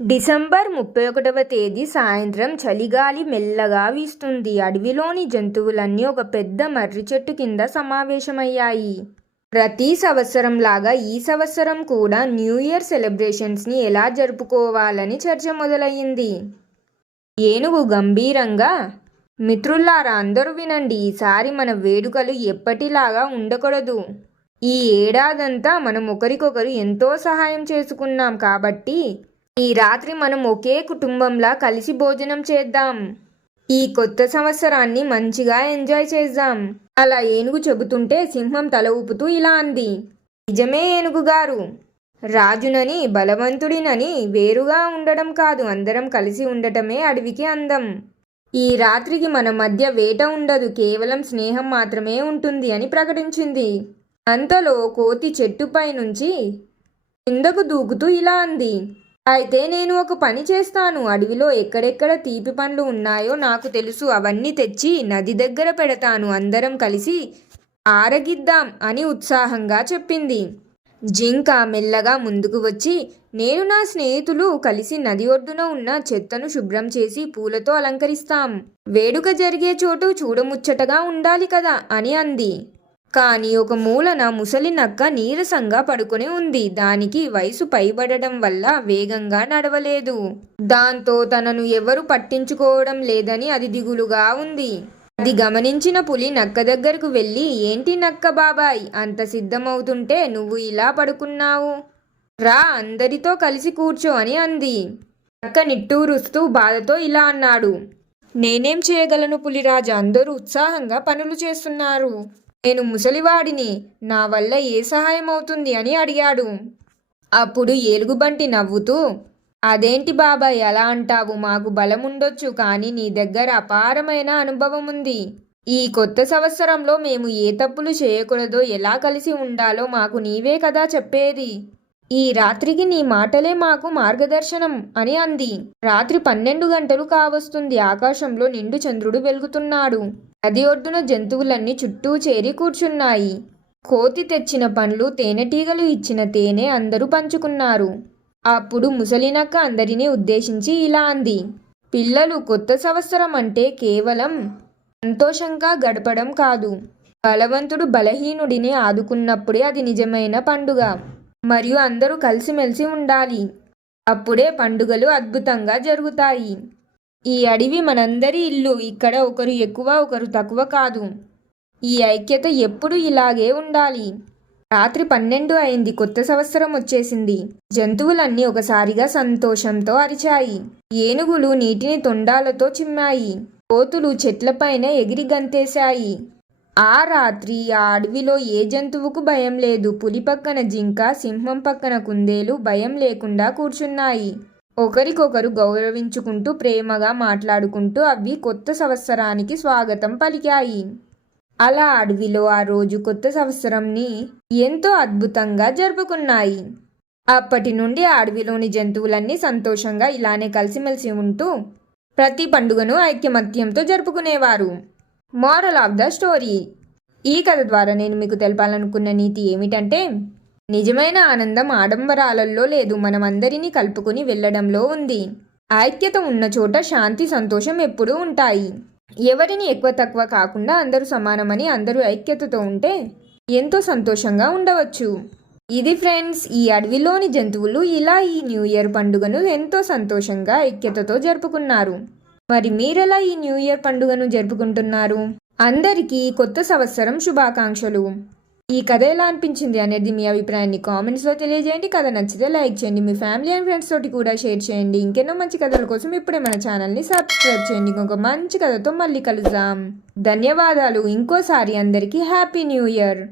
December ముప్పై ఒకటవ తేదీ సాయంత్రం చలిగాలి మెల్లగా వీస్తుంది. అడవిలోని జంతువులన్నీ ఒక పెద్ద మర్రి చెట్టు కింద సమావేశమయ్యాయి. ప్రతి సంవత్సరంలాగా ఈ సంవత్సరం కూడా న్యూ ఇయర్ సెలబ్రేషన్స్ని ఎలా జరుపుకోవాలని చర్చ మొదలయ్యింది. ఏనుగు గంభీరంగా? మిత్రులారా అందరూ వినండి. ఈసారి మన వేడుకలు ఎప్పటిలాగా ఉండకూడదు. ఈ ఏడాదంతా మనం ఒకరికొకరు ఎంతో సహాయం చేసుకున్నాం కాబట్టి ఈ రాత్రి మనం ఒకే కుటుంబంలా కలిసి భోజనం చేద్దాం. ఈ కొత్త సంవత్సరాన్ని మంచిగా ఎంజాయ్ చేద్దాం. అలా ఏనుగు చెబుతుంటే సింహం తల ఊపుతూ ఇలా అంది. నిజమే ఏనుగు గారు. రాజునని బలవంతుడినని వేరుగా ఉండడం కాదు అందరం కలిసి ఉండటమే అడవికి అందం. ఈ రాత్రికి మన మధ్య వేట ఉండదు కేవలం స్నేహం మాత్రమే ఉంటుంది అని ప్రకటించింది. అంతలో కోతి చెట్టుపై నుంచి కిందకు దూకుతూ ఇలా అంది. అయితే నేను ఒక పని చేస్తాను. అడవిలో ఎక్కడెక్కడ తీపి పండ్లు ఉన్నాయో నాకు తెలుసు. అవన్నీ తెచ్చి నది దగ్గర పెడతాను. అందరం కలిసి ఆరగిద్దాం అని ఉత్సాహంగా చెప్పింది. జింక మెల్లగా ముందుకు వచ్చి నేను నా స్నేహితులు కలిసి నది ఒడ్డున ఉన్న చెత్తను శుభ్రం చేసి పూలతో అలంకరిస్తాం. వేడుక జరిగే చోటు చూడముచ్చటగా ఉండాలి కదా అని అంది. కానీ ఒక మూలన ముసలి నక్క నీరసంగా పడుకొని ఉంది. దానికి వయసు పైబడడం వల్ల వేగంగా నడవలేదు. దాంతో తనను ఎవరు పట్టించుకోవడం లేదని అది దిగులుగా ఉంది. అది గమనించిన పులి నక్క దగ్గరకు వెళ్ళి ఏంటి నక్క బాబాయ్ అంత సిద్ధమవుతుంటే నువ్వు ఇలా పడుకున్నావు? రా అందరితో కలిసి కూర్చో అని అంది. నక్క నిట్టూరుస్తూ బాధతో ఇలా అన్నాడు. నేనేం చేయగలను పులిరాజు? అందరూ ఉత్సాహంగా పనులు చేస్తున్నారు. నేను ముసలివాడిని నా వల్ల ఏ సహాయం అవుతుంది అని అడిగాడు. అప్పుడు ఏలుగుబంటి నవ్వుతూ అదేంటి బాబాయ్ ఎలా అంటావు? మాకు బలం ఉండొచ్చు కానీ నీ దగ్గర అపారమైన అనుభవం ఉంది ఈ కొత్త సంవత్సరంలో మేము ఏ తప్పులు చేయకూడదో ఎలా కలిసి ఉండాలో మాకు నీవే కదా చెప్పేది. ఈ రాత్రికి నీ మాటలే మాకు మార్గదర్శనం అని అంది. రాత్రి పన్నెండు గంటలు కావస్తుంది. ఆకాశంలో నిండు చంద్రుడు వెలుగుతున్నాడు. నది ఒడ్డున జంతువులన్నీ చుట్టూ చేరి కూర్చున్నాయి. కోతి తెచ్చిన పండ్లు తేనెటీగలు ఇచ్చిన తేనె అందరూ పంచుకున్నారు. అప్పుడు ముసలినక్క అందరినీ ఉద్దేశించి ఇలా అంది. పిల్లలు కొత్త సంవత్సరం అంటే కేవలం సంతోషంగా గడపడం కాదు. బలవంతుడు బలహీనుడిని ఆదుకున్నప్పుడే అది నిజమైన పండుగ. మరియు అందరూ కలిసిమెలిసి ఉండాలి. అప్పుడే పండుగలు అద్భుతంగా జరుగుతాయి. ఈ అడవి మనందరి ఇల్లు. ఇక్కడ ఒకరు ఎక్కువ ఒకరు తక్కువ కాదు. ఈ ఐక్యత ఎప్పుడు ఇలాగే ఉండాలి. రాత్రి పన్నెండు అయింది. కొత్త సంవత్సరం వచ్చేసింది. జంతువులన్నీ ఒకసారిగా సంతోషంతో అరిచాయి. ఏనుగులు నీటిని తొండాలతో చిమ్మాయి. కోతులు చెట్లపైన ఎగిరి గంతేశాయి. ఆ రాత్రి ఆ అడవిలో ఏ జంతువుకు భయం లేదు. పులి పక్కన జింక సింహం పక్కన కుందేలు భయం లేకుండా కూర్చున్నాయి. ఒకరికొకరు గౌరవించుకుంటూ ప్రేమగా మాట్లాడుకుంటూ అవి కొత్త సంవత్సరానికి స్వాగతం పలికాయి. అలా అడవిలో ఆ రోజు కొత్త సంవత్సరంని ఎంతో అద్భుతంగా జరుపుకున్నాయి. అప్పటి నుండి ఆ అడవిలోని జంతువులన్నీ సంతోషంగా ఇలానే కలిసిమెలిసి ఉంటూ ప్రతి పండుగను ఐక్యమత్యంతో జరుపుకునేవారు. Moral of the story. ఈ కథ ద్వారా నేను మీకు తెలపాలనుకున్న నీతి ఏమిటంటే నిజమైన ఆనందం ఆడంబరాలలో లేదు. మనమందరినీ కలుపుకుని వెళ్ళడంలో ఉంది. ఐక్యత ఉన్న చోట శాంతి సంతోషం ఎప్పుడూ ఉంటాయి. ఎవరిని ఎక్కువ తక్కువ కాకుండా అందరూ సమానమని అందరూ ఐక్యతతో ఉంటే ఎంతో సంతోషంగా ఉండవచ్చు. ఇది ఫ్రెండ్స్ ఈ అడవిలోని జంతువులు ఇలా ఈ న్యూ ఇయర్ పండుగను ఎంతో సంతోషంగా ఐక్యతతో జరుపుకున్నారు. మరి మీరెలా ఈ న్యూ ఇయర్ పండుగను జరుపుకుంటున్నారు? అందరికీ కొత్త సంవత్సరం శుభాకాంక్షలు. ఈ కథ ఎలా అనిపించింది అనేది మీ అభిప్రాయాన్ని కామెంట్స్లో తెలియజేయండి. కథ నచ్చితే లైక్ చేయండి. మీ ఫ్యామిలీ అండ్ ఫ్రెండ్స్ తోటి కూడా షేర్ చేయండి. ఇంకెన్నో మంచి కథల కోసం ఇప్పుడే మన ఛానల్ని సబ్స్క్రైబ్ చేయండి. ఇంకొక మంచి కథతో మళ్ళీ కలుద్దాం. ధన్యవాదాలు. ఇంకోసారి అందరికీ హ్యాపీ న్యూ ఇయర్